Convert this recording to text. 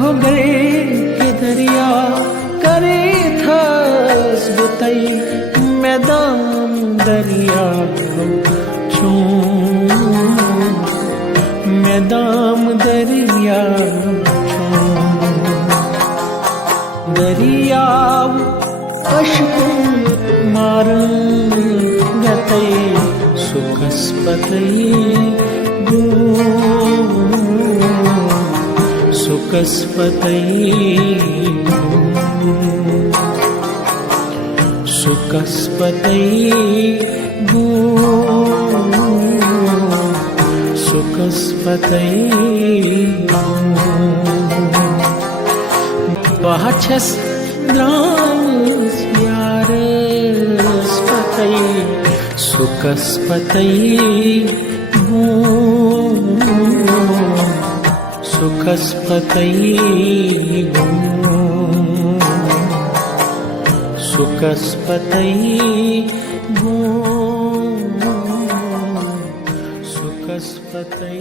हो गए के दरिया करे थस बुतई मैदान दरिया मैदान दरिया दरिया अश्कु मारन गतै सुखस्पतै सुखस्पतै सुखस्पतै सुखस्पतै बाछस द्रास यारस्पतै सुखस्पतै सुखस्पतै सुखस्पतै सुखस्पतै